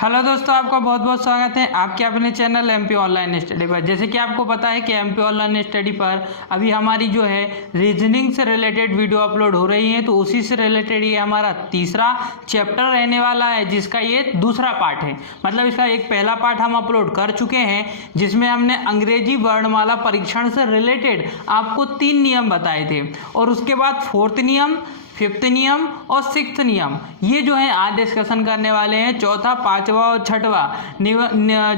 Hello दोस्तों, आपका बहुत बहुत स्वागत है आपके अपने चैनल एमपी ऑनलाइन स्टडी पर। जैसे कि आपको पता है कि एमपी ऑनलाइन स्टडी पर अभी हमारी जो है रीजनिंग से रिलेटेड वीडियो अपलोड हो रही है, तो उसी से रिलेटेड ये हमारा तीसरा चैप्टर रहने वाला है, जिसका ये दूसरा पार्ट है। मतलब इसका एक पहला पार्ट हम अपलोड कर चुके हैं, जिसमें हमने अंग्रेजी वर्णमाला परीक्षण से रिलेटेड आपको 3 नियम बताए थे, और उसके बाद 4th नियम, 5th नियम और 6th नियम, ये जो है आज डिस्कशन करने वाले हैं। चौथा, पांचवा और छठवा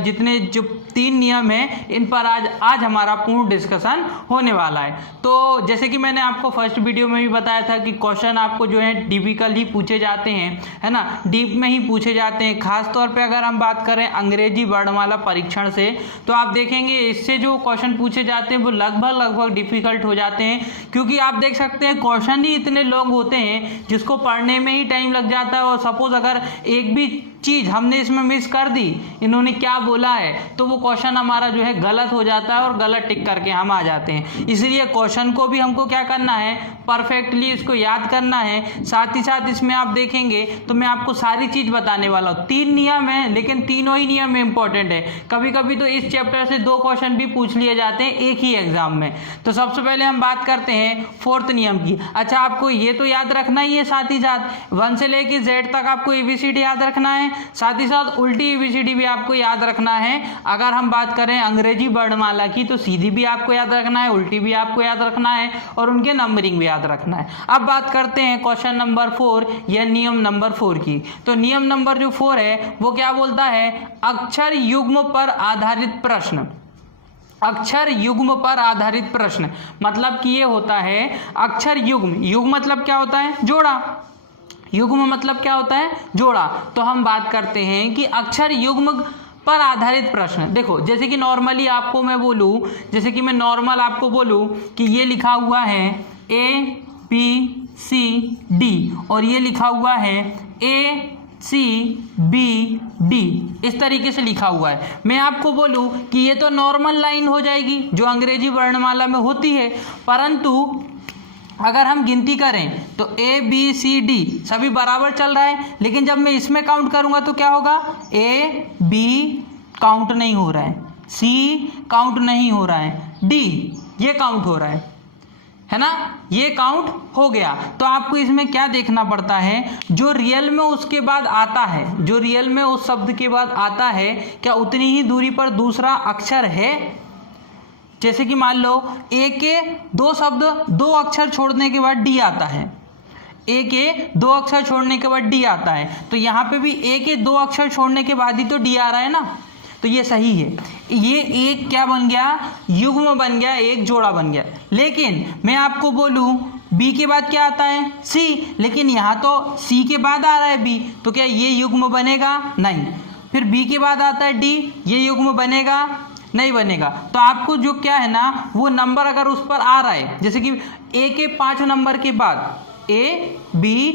जितने जो 3 नियम हैं, इन पर आज हमारा पूर्ण डिस्कशन होने वाला है। तो जैसे कि मैंने आपको फर्स्ट वीडियो में भी बताया था कि क्वेश्चन आपको जो है टिपिकल ही पूछे जाते हैं, है ना, डीप में ही पूछे जाते हैं। खास तौर पे अगर हम बात करें अंग्रेजी वर्णमाला परीक्षण से, तो आप देखेंगे इससे जो क्वेश्चन पूछे जाते हैं वो लगभग डिफिकल्ट हो जाते हैं, क्योंकि आप देख सकते हैं क्वेश्चन ही इतने लॉन्ग होते हैं जिसको पढ़ने में ही टाइम लग जाता है। और सपोज अगर एक भी चीज हमने इसमें मिस कर दी, इन्होंने क्या बोला है, तो वो क्वेश्चन हमारा जो है गलत हो जाता है और गलत टिक करके हम आ जाते हैं। इसलिए क्वेश्चन को भी हमको क्या करना है, परफेक्टली इसको याद करना है। साथ ही साथ इसमें आप देखेंगे तो मैं आपको सारी चीज बताने वाला हूँ। 3 नियम है, लेकिन तीनों ही नियम इंपॉर्टेंट है। कभी कभी तो इस चैप्टर से 2 क्वेश्चन भी पूछ लिए जाते हैं एक ही एग्जाम में। तो सबसे पहले हम बात करते हैं 4th नियम की। अच्छा, आपको ये तो याद रखना ही है, साथ ही साथ 1 से लेके Z तक आपको ABCD याद रखना है, साथ ही साथ उल्टी ABCD भी आपको याद रखना है। अगर हम बात करें अंग्रेजी वर्णमाला की, तो सीधी भी आपको याद रखना है, उल्टी भी आपको याद रखना है, और उनके नंबरिंग भी याद रखना है। अब बात करते हैं क्वेश्चन नंबर 4 या नियम नंबर 4 की। तो नियम नंबर जो 4 है वो क्या बोलता है, अक्षर युग्म पर आधारित प्रश्न। अक्षर युग्म पर आधारित प्रश्न मतलब कि ये होता है अक्षर युग्म। युग्म मतलब क्या होता है, जोड़ा। युग्म मतलब क्या होता है, जोड़ा। तो हम बात करते हैं कि अक्षर युग्म पर आधारित प्रश्न। देखो, जैसे कि नॉर्मली आपको मैं बोलूं, जैसे कि मैं नॉर्मल आपको बोलूं कि ये लिखा हुआ है ABCD और ये लिखा हुआ है ACBD, इस तरीके से लिखा हुआ है। मैं आपको बोलूं कि ये तो नॉर्मल लाइन हो जाएगी जो अंग्रेजी वर्णमाला में होती है, परंतु अगर हम गिनती करें तो ABCD सभी बराबर चल रहा है, लेकिन जब मैं इसमें काउंट करूंगा तो क्या होगा, AB काउंट नहीं हो रहा है, C काउंट नहीं हो रहा है, D ये काउंट हो रहा है ना, ये काउंट हो गया। तो आपको इसमें क्या देखना पड़ता है, जो रियल में उसके बाद आता है, जो रियल में उस शब्द के बाद आता है, क्या उतनी ही दूरी पर दूसरा अक्षर है। जैसे कि मान लो ए के 2 अक्षर छोड़ने के बाद डी आता है, ए के 2 अक्षर छोड़ने के बाद डी आता है, तो यहाँ पे भी ए के 2 अक्षर छोड़ने के बाद ही तो डी आ रहा है ना, तो ये सही है। ये एक क्या बन गया, युग्म बन गया, एक जोड़ा बन गया। लेकिन मैं आपको बोलूं बी के बाद क्या आता है, सी, लेकिन यहाँ तो सी के बाद आ रहा है बी, तो क्या ये युग्म बनेगा, नहीं। फिर बी के बाद आता है डी, ये युग्म बनेगा, नहीं बनेगा। तो आपको जो क्या है ना, वो नंबर अगर उस पर आ रहा है, जैसे कि ए के 5 नंबर के बाद ABCDE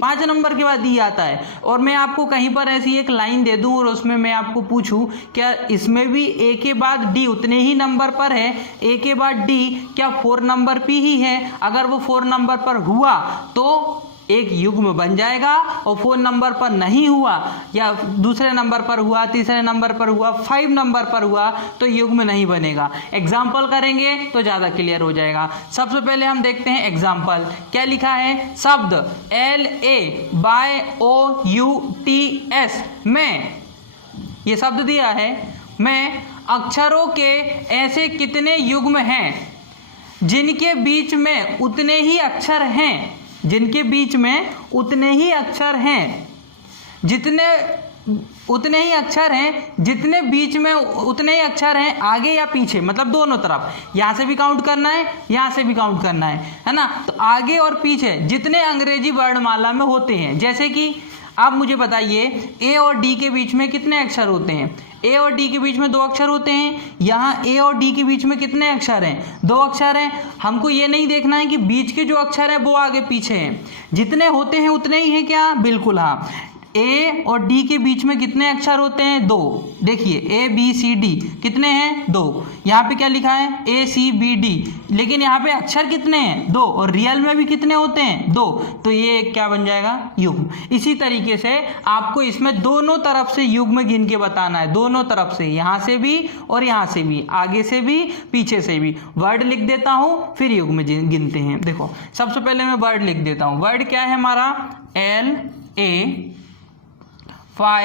5 नंबर के बाद ई आता है, और मैं आपको कहीं पर ऐसी एक लाइन दे दूं और उसमें मैं आपको पूछूं क्या इसमें भी ए के बाद डी उतने ही नंबर पर है, ए के बाद डी क्या 4 नंबर पे ही है। अगर वो 4 नंबर पर हुआ तो एक युग्म बन जाएगा, और 4 नंबर पर नहीं हुआ या दूसरे नंबर पर हुआ, तीसरे नंबर पर हुआ, 5 नंबर पर हुआ, तो युग्म नहीं बनेगा। एग्जाम्पल करेंगे तो ज़्यादा क्लियर हो जाएगा। सबसे पहले हम देखते हैं एग्जाम्पल। क्या लिखा है, शब्द LAYOUTS में, ये शब्द दिया है, में अक्षरों के ऐसे कितने युग्म हैं जिनके बीच में उतने ही अक्षर हैं, जिनके बीच में उतने ही अक्षर हैं, उतने ही अक्षर हैं, जितने बीच में उतने ही अक्षर हैं आगे या पीछे, मतलब दोनों तरफ, यहाँ से भी काउंट करना है, यहाँ से भी काउंट करना है ना। तो आगे और पीछे जितने अंग्रेजी वर्णमाला में होते हैं, जैसे कि आप मुझे बताइए ए और डी के बीच में कितने अक्षर होते हैं, ए और डी के बीच में 2 अक्षर होते हैं, यहाँ ए और डी के बीच में कितने अक्षर हैं, 2 अक्षर हैं। हमको ये नहीं देखना है कि बीच के जो अक्षर हैं वो आगे पीछे हैं, जितने होते हैं उतने ही हैं क्या, बिल्कुल हाँ। ए और डी के बीच में कितने अक्षर होते हैं? 2। देखिए ए बी सी डी कितने हैं? 2। यहाँ पे क्या लिखा है? ए सी बी डी, लेकिन यहाँ पे अक्षर कितने हैं? 2, और रियल में भी कितने होते हैं? 2। तो ये क्या बन जाएगा? युग्म। इसी तरीके से आपको इसमें दोनों तरफ से युग्म गिन के बताना है, दोनों तरफ से, यहाँ से भी और यहाँ से भी, आगे से भी पीछे से भी। वर्ड लिख देता हूँ फिर युग्म गिनते हैं। देखो सबसे पहले मैं वर्ड लिख देता हूँ। वर्ड क्या है हमारा? L A Y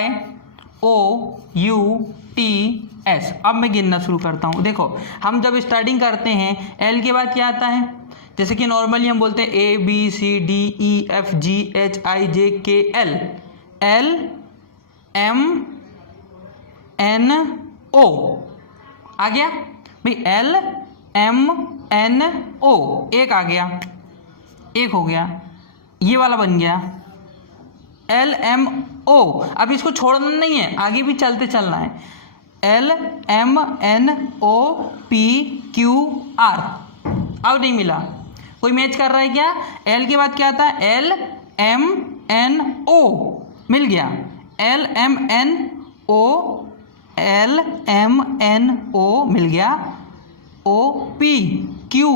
O U T S। अब मैं गिनना शुरू करता हूँ। देखो हम जब स्टार्टिंग करते हैं एल के बाद क्या आता है? जैसे कि नॉर्मली हम बोलते हैं A B C D E F G H I J K L, L M N O आ गया भाई, एल एम एन ओ, एक आ गया, एक हो गया, ये वाला बन गया एल एम ओ। अब इसको छोड़ना नहीं है, आगे भी चलते चलना है। L M N O P Q R. अब नहीं मिला, कोई मैच कर रहा है क्या? एल के बाद क्या आता है? एल एम एन ओ, मिल गया, L M N O, L M N O मिल गया, ओ पी क्यू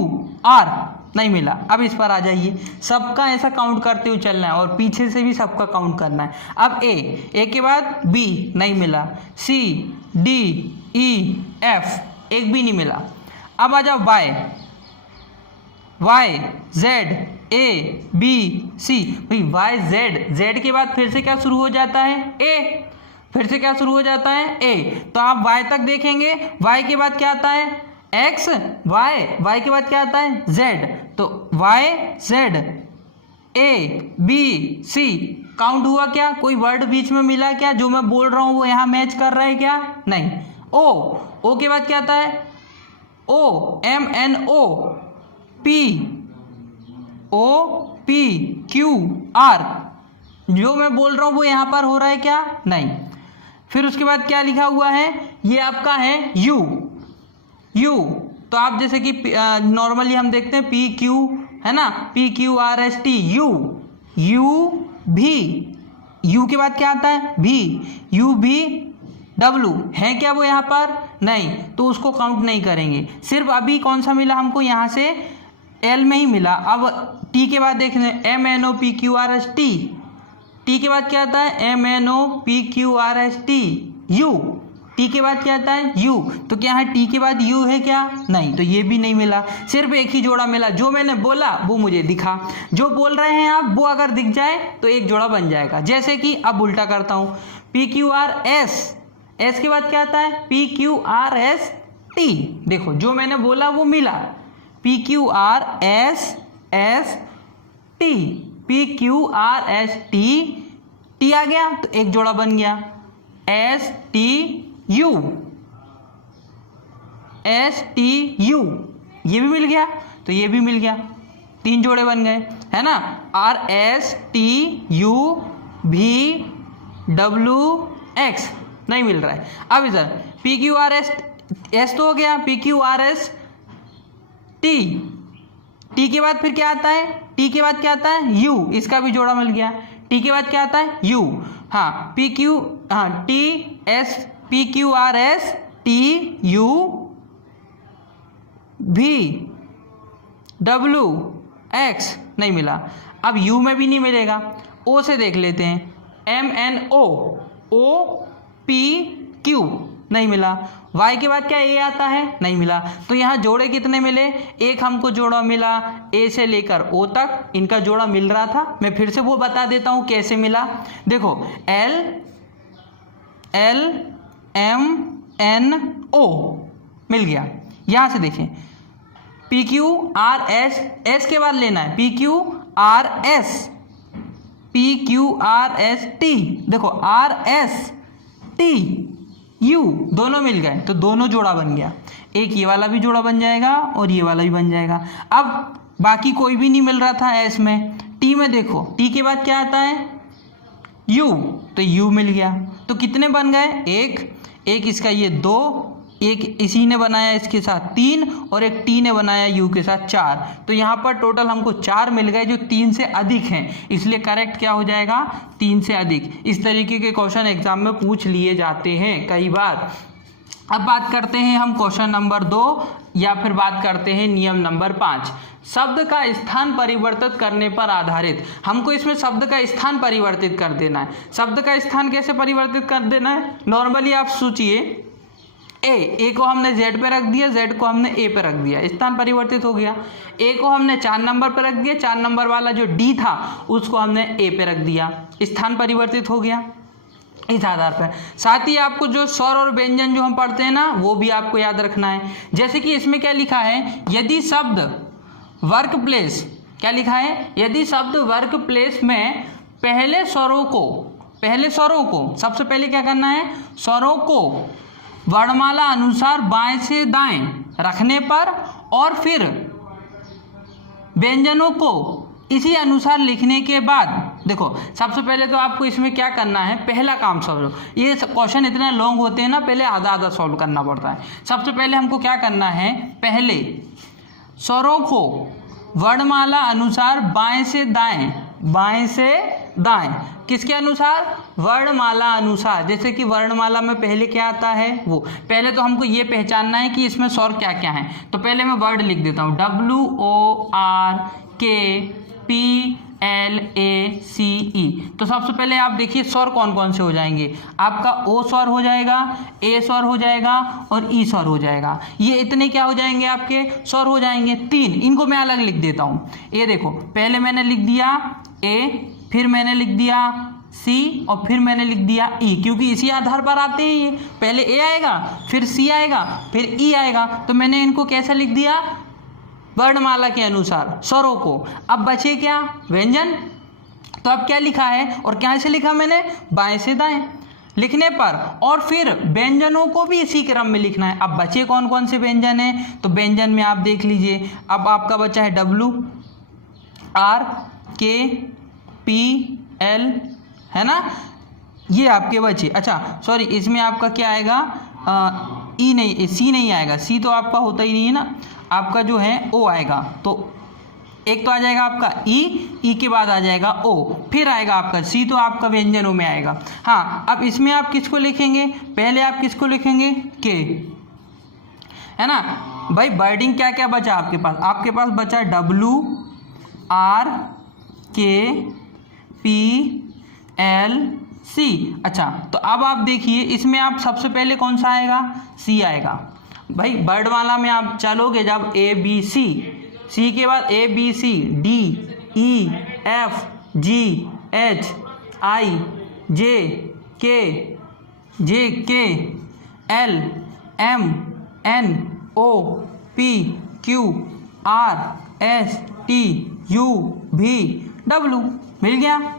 आर नहीं मिला। अब इस पर आ जाइए, सबका ऐसा काउंट करते हुए चलना है और पीछे से भी सबका काउंट करना है। अब ए के बाद बी नहीं मिला, सी डी ई एफ एक भी नहीं मिला। अब आ जाओ Y Z A B C. भाई वाई जेड के बाद फिर से क्या शुरू हो जाता है? ए। फिर से क्या शुरू हो जाता है? ए। तो आप वाई तक देखेंगे, वाई के बाद क्या आता है? एक्स वाई के बाद क्या आता है? जेड। तो Y Z A B C count हुआ क्या? कोई वर्ड बीच में मिला क्या? जो मैं बोल रहा हूं वो यहां मैच कर रहा है क्या? नहीं। ओ के बाद क्या आता है? O M N O P O P Q R, जो मैं बोल रहा हूं वो यहां पर हो रहा है क्या? नहीं। फिर उसके बाद क्या लिखा हुआ है? ये आपका है यू। तो आप जैसे कि नॉर्मली हम देखते हैं पी क्यू, है ना, P Q R S T, you भी। यू के बाद क्या आता है? भी। यू भी डब्लू है क्या वो यहाँ पर? नहीं, तो उसको काउंट नहीं करेंगे। सिर्फ अभी कौन सा मिला हमको? यहाँ से एल में ही मिला। अब टी के बाद देख लें, M N O P Q R S T. T के बाद क्या आता है? M N O P Q R S T, U. T के बाद क्या आता है? यू। तो क्या है टी के बाद यू है क्या? नहीं, तो ये भी नहीं मिला। सिर्फ एक ही जोड़ा मिला, जो मैंने बोला वो मुझे दिखा। जो बोल रहे हैं आप वो अगर दिख जाए तो एक जोड़ा बन जाएगा। जैसे कि अब उल्टा करता हूं, P Q R S, S के बाद क्या आता है? P Q R S T. देखो जो मैंने बोला वो मिला, P Q R S S T, P Q R S T, T आ गया तो एक जोड़ा बन गया, S T U, S T U, ये भी मिल गया तो ये भी मिल गया, 3 जोड़े बन गए, है ना। आर एस टी यू भी डब्ल्यू एक्स नहीं मिल रहा है। अब इधर P Q R S, S तो हो गया, P Q R S T, T के बाद फिर क्या आता है? टी के बाद क्या आता है? यू, इसका भी जोड़ा मिल गया। टी के बाद क्या आता है? यू, हाँ, पी क्यू, हाँ, T S, P Q R S T you भी डब्ल्यू एक्स नहीं मिला। अब यू में भी नहीं मिलेगा, ओ से देख लेते हैं, M N O, O P Q नहीं मिला। वाई के बाद क्या ए आता है? नहीं मिला। तो यहाँ जोड़े कितने मिले? एक हमको जोड़ा मिला ए से लेकर ओ तक, इनका जोड़ा मिल रहा था। मैं फिर से वो बता देता हूँ कैसे मिला। देखो L L M N O मिल गया। यहाँ से देखें, P Q R S, S के बाद लेना है, P Q R S, P Q R S T, देखो आर एस टी यू, दोनों मिल गए तो दोनों जोड़ा बन गया। एक ये वाला भी जोड़ा बन जाएगा और ये वाला भी बन जाएगा। अब बाकी कोई भी नहीं मिल रहा था एस में। टी में देखो, टी के बाद क्या आता है? यू, तो यू मिल गया। तो कितने बन गए? एक, इसका ये 2, एक इसी ने बनाया इसके साथ 3 और एक टी ने बनाया यू के साथ 4। तो यहाँ पर टोटल हमको 4 मिल गए जो 3 से अधिक हैं, इसलिए करेक्ट क्या हो जाएगा 3 से अधिक। इस तरीके के क्वेश्चन एग्जाम में पूछ लिए जाते हैं कई बार। अब बात करते हैं हम क्वेश्चन नंबर 2 या फिर बात करते हैं नियम नंबर 5, शब्द का स्थान परिवर्तित करने पर आधारित। हमको इसमें शब्द का स्थान परिवर्तित कर देना है। शब्द का स्थान कैसे परिवर्तित कर देना है, नॉर्मली आप सोचिए ए को हमने जेड पे रख दिया, जेड को हमने ए पे रख दिया, स्थान परिवर्तित हो गया। ए को हमने 4 नंबर पे रख दिया, 4 नंबर वाला जो डी था उसको हमने ए पे रख दिया, स्थान परिवर्तित हो गया इस आधार पर। साथ ही आपको जो स्वर और व्यंजन जो हम पढ़ते हैं ना वो भी आपको याद रखना है। जैसे कि इसमें क्या लिखा है, यदि शब्द वर्क प्लेस, क्या लिखा है, यदि शब्द वर्क प्लेस में पहले स्वरों को सबसे पहले क्या करना है, स्वरों को वर्णमाला अनुसार बाएं से दाएं रखने पर और फिर व्यंजनों को इसी अनुसार लिखने के बाद, देखो सबसे पहले तो आपको इसमें क्या करना है, पहला काम सॉल्व। ये क्वेश्चन इतने लॉन्ग होते हैं ना, पहले आधा आधा सॉल्व करना पड़ता है। सबसे पहले हमको क्या करना है, पहले स्वरों को वर्णमाला अनुसार बाएं से दाएं, किसके अनुसार, वर्णमाला अनुसार। जैसे कि वर्णमाला में पहले क्या आता है, वो पहले तो हमको ये पहचानना है कि इसमें स्वर क्या क्या है। तो पहले मैं वर्ड लिख देता हूँ, WORKPLACE। तो सबसे पहले आप देखिए स्वर कौन कौन से हो जाएंगे, आपका ओ स्वर हो जाएगा, ए स्वर हो जाएगा और ई स्वर हो जाएगा। ये इतने क्या हो जाएंगे, आपके स्वर हो जाएंगे 3। इनको मैं अलग लिख देता हूँ। ये देखो पहले मैंने लिख दिया ए, फिर मैंने लिख दिया सी और फिर मैंने लिख दिया ई, क्योंकि इसी आधार पर आते हैं ये। पहले ए आएगा, फिर सी आएगा, फिर ई आएगा। तो मैंने इनको कैसे लिख दिया, वर्णमाला के अनुसार स्वरों को। अब बचे क्या, व्यंजन। तो अब क्या लिखा है और क्या से लिखा मैंने, बाएं से दाएं लिखने पर, और फिर व्यंजनों को भी इसी क्रम में लिखना है। अब बचे कौन कौन से व्यंजन हैं, तो व्यंजन में आप देख लीजिए। अब आपका बचा है WRKPL, है ना, ये आपके बचे। अच्छा सॉरी, इसमें आपका क्या आएगा, ई नहीं, सी नहीं आएगा, सी तो आपका होता ही नहीं है ना, आपका जो है ओ आएगा। तो एक तो आ जाएगा आपका ई के बाद आ जाएगा ओ, फिर आएगा आपका सी, तो आपका व्यंजनों में आएगा। हाँ, अब इसमें आप किसको लिखेंगे, पहले आप किसको लिखेंगे, के, है ना भाई। वर्डिंग क्या क्या बचा आपके पास, आपके पास बचा WRKPLC। अच्छा, तो अब आप देखिए इसमें आप सबसे पहले कौन सा आएगा, सी आएगा भाई। वर्णमाला में आप चलोगे जब ABC, सी के बाद ABC, DEFGHIJKLMNOPQRSTUV मिल गया।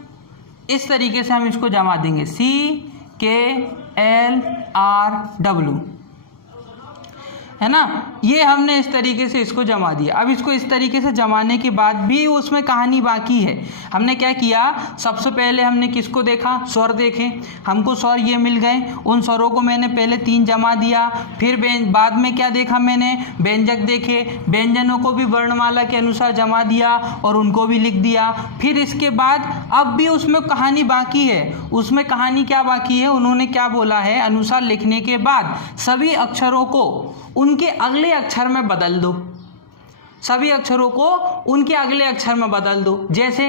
इस तरीके से हम इसको जमा देंगे, CKLRW, है ना। ये हमने इस तरीके से इसको जमा दिया। अब इसको इस तरीके से जमाने के बाद भी उसमें कहानी बाकी है। हमने क्या किया, सबसे पहले हमने किसको देखा, स्वर देखे, हमको स्वर ये मिल गए। उन स्वरों को मैंने पहले 3 जमा दिया, फिर बाद में क्या देखा मैंने, व्यंजक देखे, व्यंजनों को भी वर्णमाला के अनुसार जमा दिया और उनको भी लिख दिया। फिर इसके बाद अब भी उसमें कहानी बाकी है। उसमें कहानी क्या बाकी है, उन्होंने क्या बोला है, अनुसार लिखने के बाद सभी अक्षरों को उनके अगले अक्षर में बदल दो, सभी अक्षरों को उनके अगले अक्षर में बदल दो। जैसे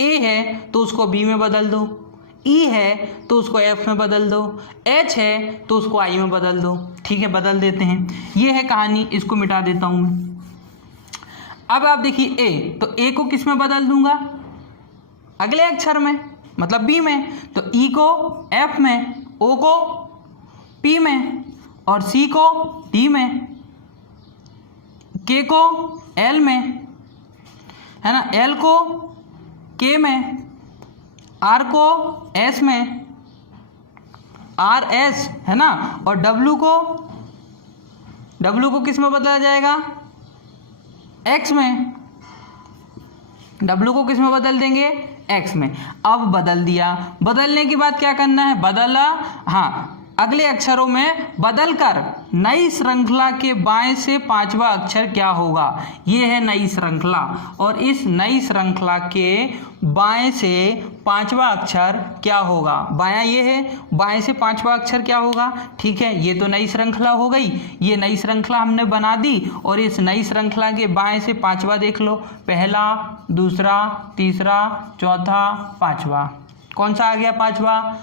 ए है तो उसको बी में बदल दो, ई है तो उसको एफ में बदल दो, एच है तो उसको आई में बदल दो। ठीक है, बदल देते हैं। ये है कहानी, इसको मिटा देता हूं मैं। अब आप देखिए ए, तो ए को किस में बदल दूंगा, अगले अक्षर में, मतलब बी में। तो ई को एफ में, ओ को पी में और सी को डी में, के को एल में, है ना, एल को के में, आर को एस में, आर एस, है ना, और डब्लू को किस में बदला जाएगा, एक्स में। डब्लू को किस में बदल देंगे, एक्स में। अब बदल दिया, बदलने के बाद क्या करना है, बदला, हाँ, अगले अक्षरों में बदल कर नई श्रृंखला के बाएं से पांचवा अक्षर क्या होगा। ये है नई श्रृंखला और इस नई श्रृंखला के बाएं से पांचवा अक्षर क्या होगा। बायां ये है, बाएं से पांचवा अक्षर क्या होगा। ठीक है, ये तो नई श्रृंखला हो गई, ये नई श्रृंखला हमने बना दी और इस नई श्रृंखला के बाएं से पांचवा देख लो, पहला, दूसरा, तीसरा, चौथा, पांचवा। कौन सा आ गया पांचवा,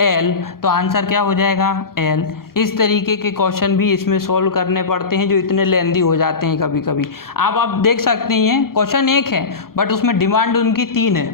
एल। तो आंसर क्या हो जाएगा, एल। इस तरीके के क्वेश्चन भी इसमें सॉल्व करने पड़ते हैं जो इतने लेंदी हो जाते हैं कभी कभी। आप देख सकते हैं क्वेश्चन एक है बट उसमें डिमांड उनकी 3 है।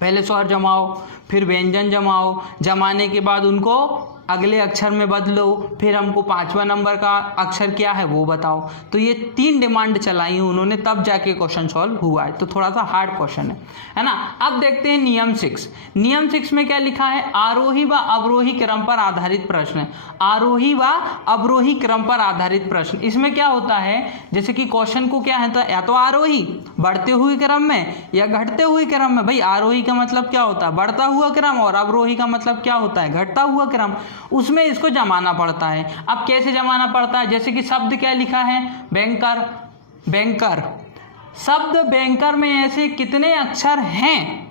पहले स्वर जमाओ, फिर व्यंजन जमाओ, जमाने के बाद उनको अगले अक्षर में बदलो, फिर हमको 5वां नंबर का अक्षर क्या है वो बताओ। तो ये 3 डिमांड चलाई हैं उन्होंने, तब जाके क्वेश्चन सॉल्व हुआ है। तो थोड़ा सा हार्ड क्वेश्चन है ना। अब देखते हैं नियम 6। नियम 6 में क्या लिखा है, आरोही व अवरोही क्रम पर आधारित प्रश्न। आरोही व अवरोही क्रम पर आधारित प्रश्न, इसमें क्या होता है, जैसे कि क्वेश्चन को क्या है तो या तो आरोही बढ़ते हुए क्रम में या घटते हुए क्रम में। भाई आरोही का मतलब क्या होता है, बढ़ता हुआ क्रम, और अवरोही का मतलब क्या होता है, घटता हुआ क्रम। उसमें इसको जमाना पड़ता है। अब कैसे जमाना पड़ता है, जैसे कि शब्द क्या लिखा है, बैंकर। बैंकर शब्द बैंकर में ऐसे कितने अक्षर हैं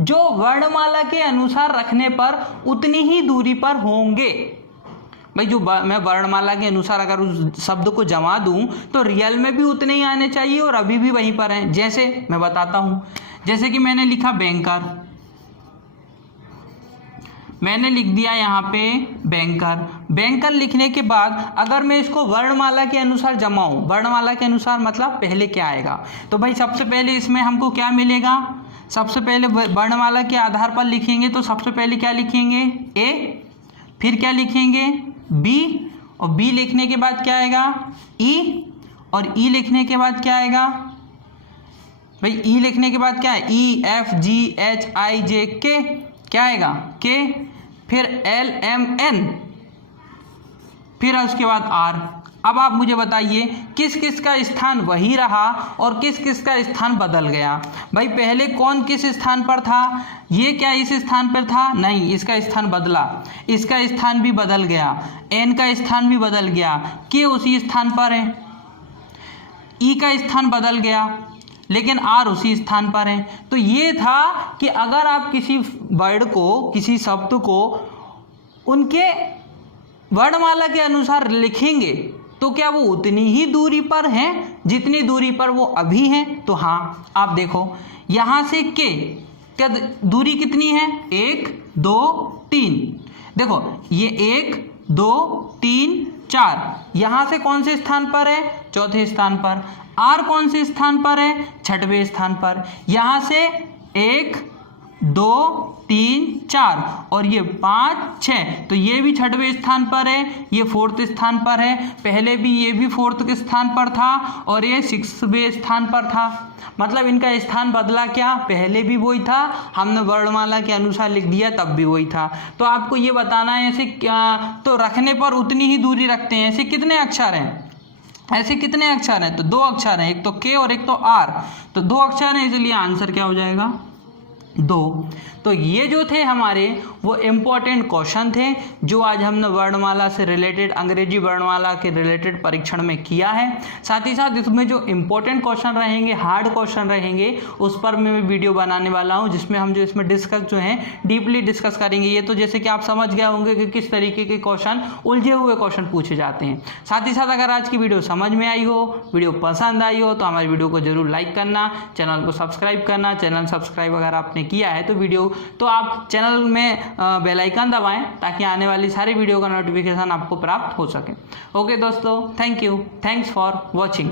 जो वर्णमाला के अनुसार रखने पर उतनी ही दूरी पर होंगे। भाई जो मैं वर्णमाला के अनुसार अगर उस शब्द को जमा दूं तो रियल में भी उतने ही आने चाहिए और अभी भी वहीं पर हैं। जैसे मैं बताता हूं, जैसे कि मैंने लिखा बैंकर, मैंने लिख दिया यहाँ पे बैंकर। बैंकर लिखने के बाद अगर मैं इसको वर्णमाला के अनुसार जमाऊं, वर्णमाला के अनुसार मतलब पहले क्या आएगा, तो भाई सबसे पहले इसमें हमको क्या मिलेगा, सबसे पहले वर्णमाला के आधार पर लिखेंगे तो सबसे पहले क्या लिखेंगे, ए, फिर क्या लिखेंगे, बी, और बी लिखने के बाद क्या आएगा, ई, और ई लिखने के बाद क्या आएगा, भाई ई लिखने के बाद क्या है, ई, F, G, H, I, J, के, क्या आएगा, के, फिर एल, एम, एन, फिर उसके बाद आर। अब आप मुझे बताइए किस किस का स्थान वही रहा और किस किस का स्थान बदल गया। भाई पहले कौन किस स्थान पर था, ये क्या इस स्थान पर था, नहीं, इसका स्थान बदला, इसका स्थान भी बदल गया, एन का स्थान भी बदल गया, के उसी स्थान पर है, ई का स्थान बदल गया लेकिन आर उसी स्थान पर है। तो ये था कि अगर आप किसी वर्ड को, किसी शब्द को उनके वर्णमाला के अनुसार लिखेंगे तो क्या वो उतनी ही दूरी पर हैं जितनी दूरी पर वो अभी हैं। तो हाँ, आप देखो यहाँ से के क्या दूरी कितनी है, 1, 2, 3। देखो ये 1, 2, 3, 4, यहाँ से कौन से स्थान पर है, चौथे स्थान पर। आर कौन से स्थान पर है, छठवें स्थान पर। यहाँ से 1, 2, 3, 4 और ये 5, 6, तो ये भी छठवें स्थान पर है, ये 4th स्थान पर है। पहले भी ये भी 4th के स्थान पर था और ये 6वें स्थान पर था। मतलब इनका स्थान बदला क्या, पहले भी वही था, हमने वर्णमाला के अनुसार लिख दिया तब भी वही था। तो आपको ये बताना है ऐसे तो रखने पर उतनी ही दूरी रखते हैं। ऐसे कितने अक्षर हैं, ऐसे कितने अक्षर हैं, तो 2 अक्षर हैं, एक तो के और एक तो आर, तो 2 अक्षर हैं, इसलिए आंसर क्या हो जाएगा, 2। तो ये जो थे हमारे वो इम्पोर्टेंट क्वेश्चन थे जो आज हमने वर्णमाला से रिलेटेड, अंग्रेजी वर्णमाला के रिलेटेड परीक्षण में किया है। साथ ही साथ इसमें जो इम्पोर्टेंट क्वेश्चन रहेंगे, हार्ड क्वेश्चन रहेंगे, उस पर मैं वीडियो बनाने वाला हूं जिसमें हम जो इसमें डिस्कस जो है डीपली डिस्कस करेंगे। ये तो जैसे कि आप समझ गए होंगे कि किस तरीके के क्वेश्चन, उलझे हुए क्वेश्चन पूछे जाते हैं। साथ ही साथ अगर आज की वीडियो समझ में आई हो, वीडियो पसंद आई हो तो हमारी वीडियो को जरूर लाइक करना, चैनल को सब्सक्राइब करना। चैनल सब्सक्राइब अगर आपने किया है तो आप चैनल में बेल आइकन दबाएं ताकि आने वाली सारी वीडियो का नोटिफिकेशन आपको प्राप्त हो सके। ओके दोस्तों, thank you, thanks for watching.